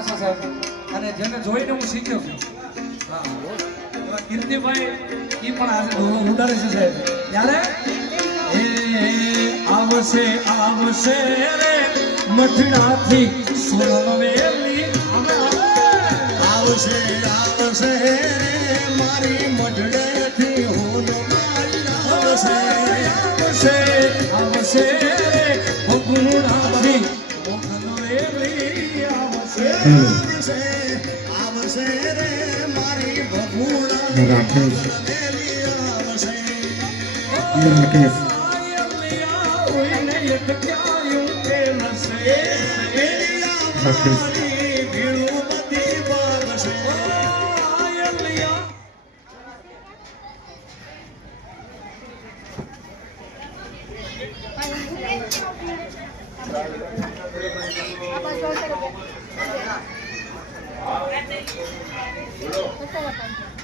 માણસ છે સાહેબ અને જેને જોઈને હું શીખ્યો છું હા એવા કીર્તિભાઈ એ પણ આજે ઢોલો ઉડાડે છે સાહેબ ત્યારે એ આવશે આવશે રે મઠડાથી સોનવેલી આવશે આવશે રે મારી મઢડેથી હોનવાઈ આવશે આવશે આવશે રે ભગુણાથી મોખનવેલી આવશે આવશે આવશે રે મારી ભગુણા આવશે Apa